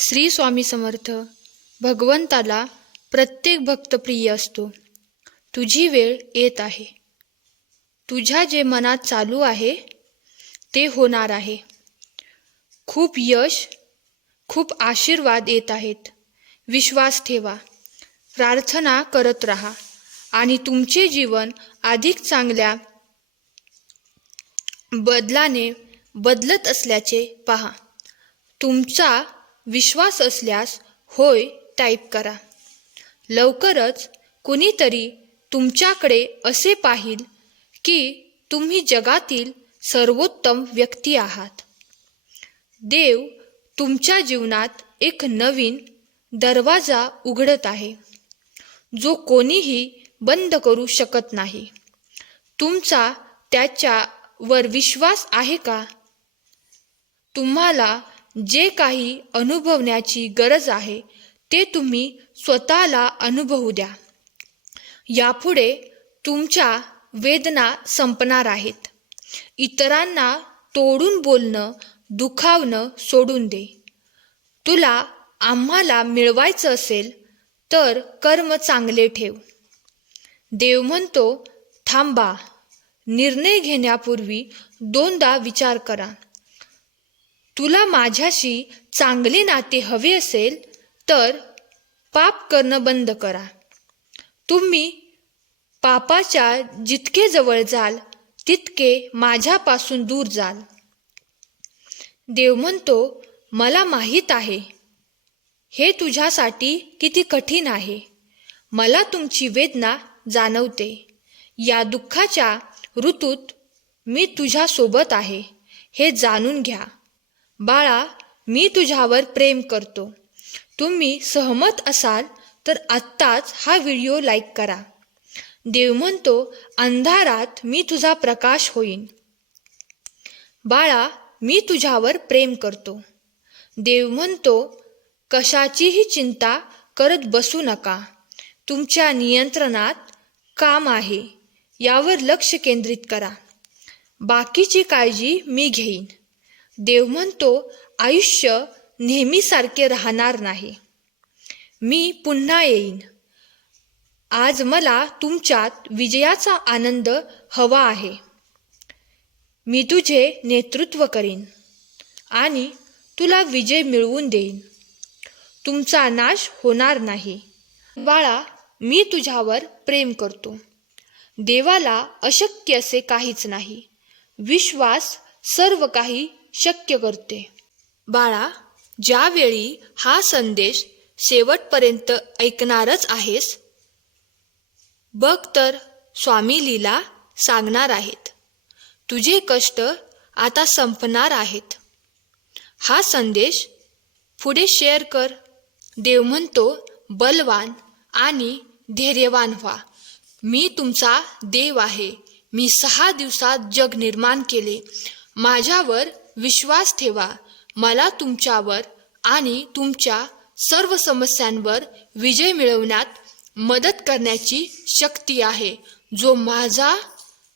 श्री स्वामी समर्थ भगवंताला प्रत्येक भक्त प्रिय असतो. तुझी वेळ येत आहे. तुझ्या जे मनात चालू आहे ते होणार आहे. खूप यश खूप आशीर्वाद येत आहेत. विश्वास ठेवा. प्रार्थना करत राहा. आणि तुमचे जीवन अधिक चांगल्या बदलाने बदलत असल्याचे पहा. तुमचा विश्वास असल्यास होय टाईप करा. लवकरच कुणीतरी तुमच्याकडे असे पाहिल की तुम्ही जगातील सर्वोत्तम व्यक्ती आहात. देव तुमच्या जीवनात एक नवीन दरवाजा उघडत आहे. जो कोणीही बंद करू शकत नाही. तुमचा त्याच्यावर विश्वास आहे का? तुम्हाला जे काही अनुभवण्याची गरज आहे ते तुम्ही स्वतःला अनुभवू द्या. यापुढे तुमच्या वेदना संपणार आहेत. इतरांना तोडून बोलणं दुखावणं सोडून दे. तुला आम्हाला मिळवायचं असेल तर कर्म चांगले ठेव. देव म्हणतो थांबा. निर्णय घेण्यापूर्वी दोनदा विचार करा. तुला माझ्याशी चांगले नाते हवे असेल तर पाप करणं बंद करा. तुम्ही पापाच्या जितके जवळ जाल तितके माझ्यापासून दूर जाल. देव म्हणतो मला माहीत आहे. हे तुझ्यासाठी किती कठीण आहे. मला तुमची वेदना जाणवते. या दुःखाच्या ऋतूत मी तुझ्यासोबत आहे. हे जाणून घ्या. बाळा मी तुझ्यावर प्रेम करतो. तुम्ही सहमत असाल तर आत्ताच हा व्हिडिओ लाईक करा. देव म्हणतो अंधारात मी तुझा प्रकाश होईन. बाळा मी तुझ्यावर प्रेम करतो. देव म्हणतो कशाचीही चिंता करत बसू नका. तुमच्या नियंत्रणात काम आहे. यावर लक्ष केंद्रित करा. बाकीची काळजी मी घेईन. देव म्हणतो आयुष्य नेहमीसारखे राहणार नाही. मी पुन्हा येईन. आज मला तुमच्यात विजयाचा आनंद हवा आहे. मी तुझे नेतृत्व करीन आणि तुला विजय मिळवून देईन. तुमचा नाश होणार नाही. बाळा मी तुझ्यावर प्रेम करतो. देवाला अशक्य असे काहीच नाही. विश्वास सर्व काही शक्य करते. बाळा ज्यावेळी हा संदेश शेवटपर्यंत ऐकणारच आहेस बघ तर स्वामी लीला सांगणार आहेत. तुझे कष्ट आता संपणार आहेत. हा संदेश पुढे शेअर कर. देव म्हणतो बलवान आणि धैर्यवान व्हा. मी तुमचा देव आहे. मी सहा दिवसात जग निर्माण केले. माझ्यावर विश्वास ठेवा. मला तुमच्यावर आणि तुमच्या सर्व समस्यांवर विजय मिळवण्यात मदत करण्याची शक्ती आहे. जो माझा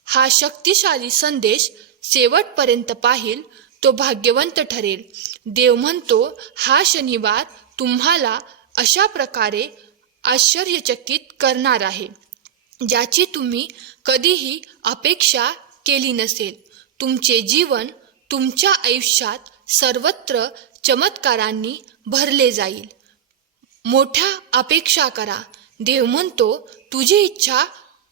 हा शक्तिशाली संदेश शेवटपर्यंत पाहिल तो भाग्यवंत ठरेल. देव म्हणतो हा शनिवार तुम्हाला अशा प्रकारे आश्चर्यचकित करणार आहे ज्याची तुम्ही कधीही अपेक्षा केली नसेल. तुमचे जीवन तुमच्या आयुष्यात सर्वत्र चमत्कारांनी भरले जाईल. मोठ्या अपेक्षा करा. देव म्हणतो तुझी इच्छा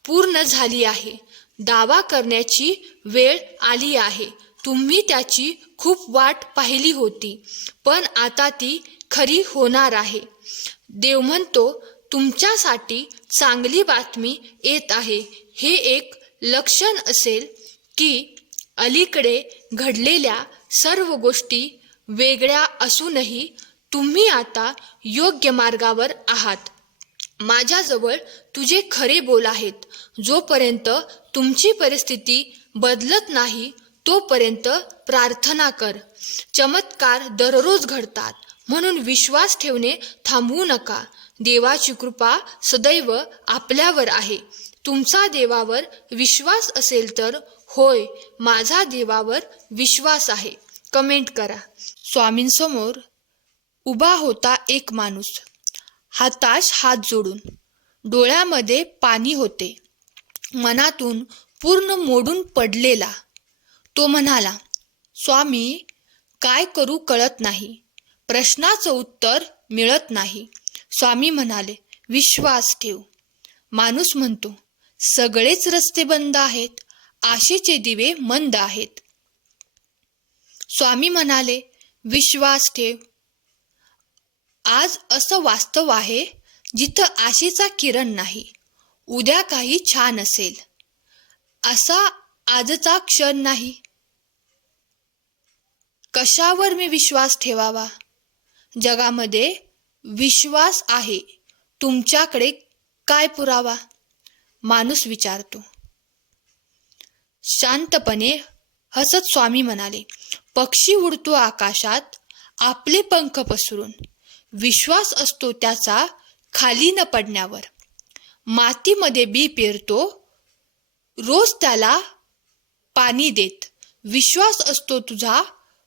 पूर्ण झाली आहे. दावा करण्याची वेळ आली आहे. तुम्ही त्याची खूप वाट पाहिली होती पण आता ती खरी होणार आहे. देव म्हणतो तुमच्यासाठी चांगली बातमी येत आहे. हे एक लक्षण असेल की अलीकडे घडलेल्या सर्व गोष्टी वेगळ्या असूनही तुम्ही आता योग्य मार्गावर आहात. माझ्याजवळ तुझे खरे बोल आहेत. जोपर्यंत तुमची परिस्थिती बदलत नाही तोपर्यंत प्रार्थना कर. चमत्कार दररोज घडतात. म्हणून विश्वास ठेवणे थांबवू नका. देवाची कृपा सदैव आपल्यावर आहे. तुमचा देवावर विश्वास असेल तर होय माझा देवावर विश्वास आहे. कमेंट करा. स्वामींसमोर उभा होता एक माणूस. हाताश हात जोडून डोळ्यामध्ये पाणी होते. मनातून पूर्ण मोडून पडलेला. तो म्हणाला स्वामी काय करू कळत नाही. प्रश्नाचं उत्तर मिळत नाही. स्वामी म्हणाले विश्वास ठेव. माणूस म्हणतो सगळेच रस्ते बंद आहेत. आशेचे दिवे मंद आहेत. स्वामी म्हणाले विश्वास ठेव. आज असं वास्तव आहे जिथं आशेचा किरण नाही उद्या काही छान असेल. असा आजचा क्षण नाही. कशावर मी विश्वास ठेवावा? जगामध्ये विश्वास आहे तुमच्याकडे काय पुरावा? माणूस विचारतो. शांतपणे हसत स्वामी म्हणाले पक्षी उडतो आकाशात आपले पंख पसरून. विश्वास असतो त्याचा खाली न पडण्यावर. मातीमध्ये बी पेरतो रोज त्याला पाणी देत. विश्वास असतो तुझा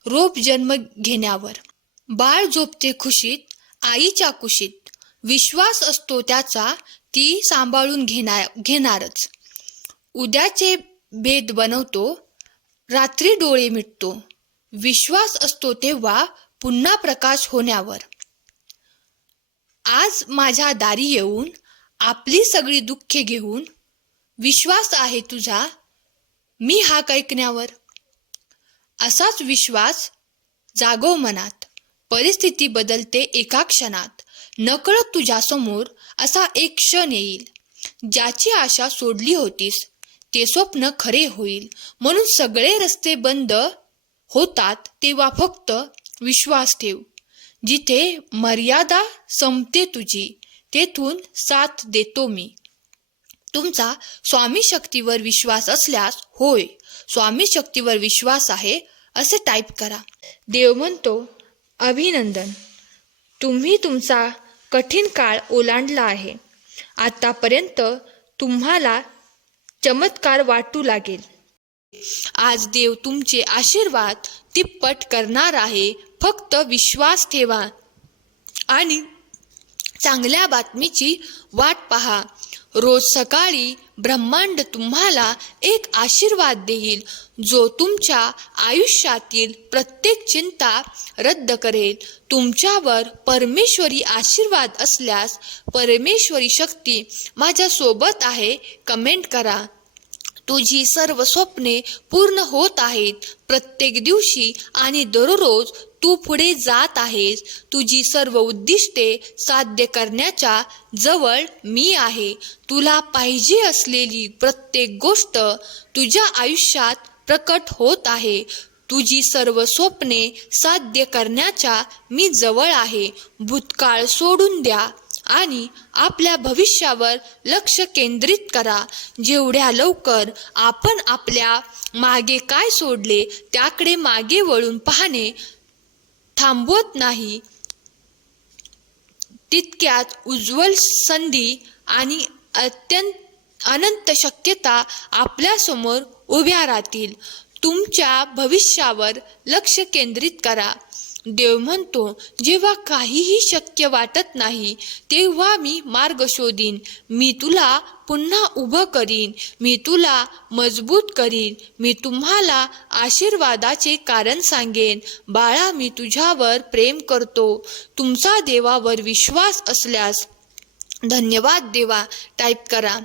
रोप जन्म घेण्यावर. बाळ झोपते खुशीत आईच्या कुशीत. विश्वास असतो त्याचा ती सांभाळून घेणार घेणारच. उद्याचे भेद बनवतो रात्री डोळे मिटतो विश्वास असतो तेव्हा पुन्हा प्रकाश होण्यावर. आज माझ्या दारी येऊन आपली सगळी दुःखे घेऊन विश्वास आहे तुझा मी हाक ऐकण्यावर. असाच विश्वास जागो मनात परिस्थिती बदलते एका क्षणात. नकळत तुझ्यासमोर असा एक क्षण येईल ज्याची आशा सोडली होतीस ते स्वप्न खरे होईल. म्हणून सगळे रस्ते बंद होतात तेव्हा फक्त विश्वास ठेव. जिथे मर्यादा संपते तुझी तेथून साथ देतो मी. तुमचा स्वामी शक्तीवर विश्वास असल्यास होय स्वामी शक्तीवर विश्वास आहे असे टाईप करा. देव म्हणतो अभिनंदन. तुम्ही तुमचा कठीण काळ ओलांडला आहे. आतापर्यंत तुम्हाला चमत्कार वाटू लागेल. आज देव तुमचे आशीर्वाद तिप्पट करणार आहे. फक्त विश्वास ठेवा. आणि चांगल्या बातमीची वाट पहा. रोज सकाळी ब्रह्मांड तुम्हाला एक आशीर्वाद देईल जो तुमच्या आयुष्यातील प्रत्येक चिंता रद्द करेल. तुमच्यावर परमेश्वरी आशीर्वाद असल्यास परमेश्वरी शक्ती माझ्यासोबत आहे कमेंट करा. तुझी सर्व स्वप्ने पूर्ण होत आहेत. प्रत्येक दिवशी आणि दररोज तू पुढे जात आहेस. तुझी सर्व उद्दिष्टे साध्य करण्याच्या जवळ मी आहे. तुला पाहिजे असलेली प्रत्येक गोष्ट तुझ्या आयुष्यात प्रकट होत आहे. तुझी सर्व स्वप्ने साध्य करण्याच्या मी जवळ आहे. भूतकाळ सोडून द्या आणि आपल्या भविष्यावर लक्ष केंद्रित करा. जेवढ्या लवकर आपण आपल्या मागे काय सोडले त्याकडे मागे वळून पाहणे थांबवत नाही. तितक्यात उज्ज्वल संधी आणि अत्यंत अनंत शक्यता आपल्यासमोर उभ्या राहतील. तुमच्या भविष्यावर लक्ष केंद्रित करा. देव म्हणतो जेव्हा काहीही शक्य वाटत नाही तेव्हा मी मार्ग शोधीन. मी तुला पुन्हा उभं करीन. मी तुला मजबूत करीन. मी तुम्हाला आशीर्वादाचे कारण सांगेन. बाळा मी तुझ्यावर प्रेम करतो. तुमचा देवावर विश्वास असल्यास धन्यवाद देवा. टाईप करा.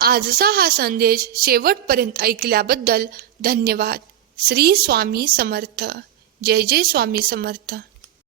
आजचा हा संदेश शेवटपर्यंत ऐकल्याबद्दल धन्यवाद. श्री स्वामी समर्थ. जय जय स्वामी समर्थ.